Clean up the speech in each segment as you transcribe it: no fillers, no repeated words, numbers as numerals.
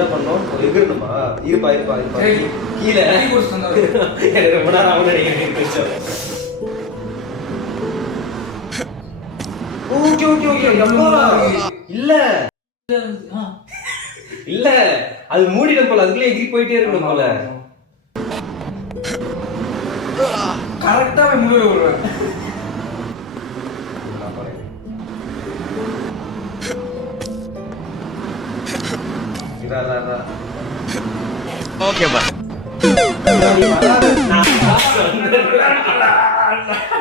என்ன பண்ணோம்? எகிரணுமா? இருப்பா. கீழே எனக்கு ரொம்ப நேரம் ஆகும் நினைக்கிறேன். ஓகே. இல்ல அது மூடிடும் போல, அதுக்குள்ளே எகிரி போயிட்டே இருக்கணும் போல. கரெக்டா முடிவு விடுவேன். ஓகே பா.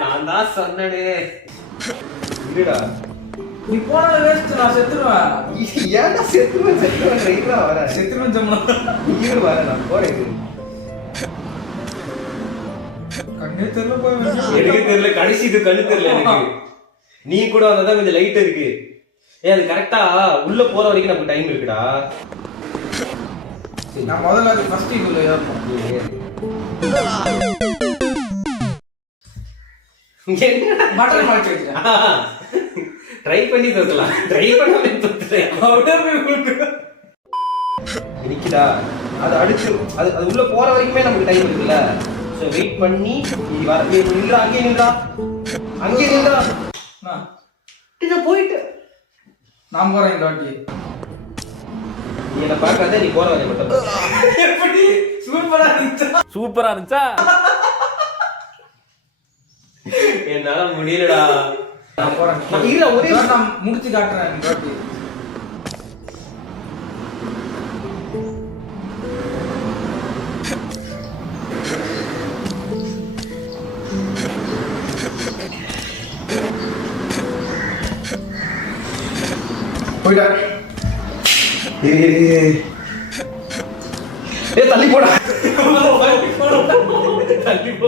நான் தான் சொன்னேனே. இருடா. நீ போனத வேஸ்ட், நான் செத்துருவேன். ஏன்டா செத்துருவேன் ரைட்ரா வர. செத்துருவேன் சொன்னா. இரு வர நான் போறேன். கண்ணே தெரியல போய். எனக்கு தெரியல, கடைசி இது கண்ணு தெரியல எனக்கு. நீ கூட வந்தா கொஞ்சம் லைட் இருக்கு. அது கரெக்டா உள்ள போற வரைக்கும் நமக்கு டைம் இருக்குடா. நான் முதல்ல அது ஃபர்ஸ்ட் இதுல ஏறணும். பட்டர் மார்க் வச்சிருக்கேன். ட்ரை பண்ணி தரலாம். ட்ரை பண்ணாம தரேன். நிக்குதா? அது அடுத்து அது உள்ள போற வரைக்குமே நமக்கு டைம் இருக்குல்ல. சோ வெயிட் பண்ணி நீ வர நின்றா, அங்கே நின்றா. நான் போயிட்டு நான் போறேன் இந்த வாட்டி. நீ என்ன பார்க்காத, நீ போற வரை மட்டும். எப்படி சூப்பரா இருந்துச்சா? என்னால முடியலடா. நான் போறேன். இல்ல ஒரே நான் முடிச்சு காட்டுறேன் இந்த வாட்டி. போய்டா. தள்ளி போடா. தள்ளி போ.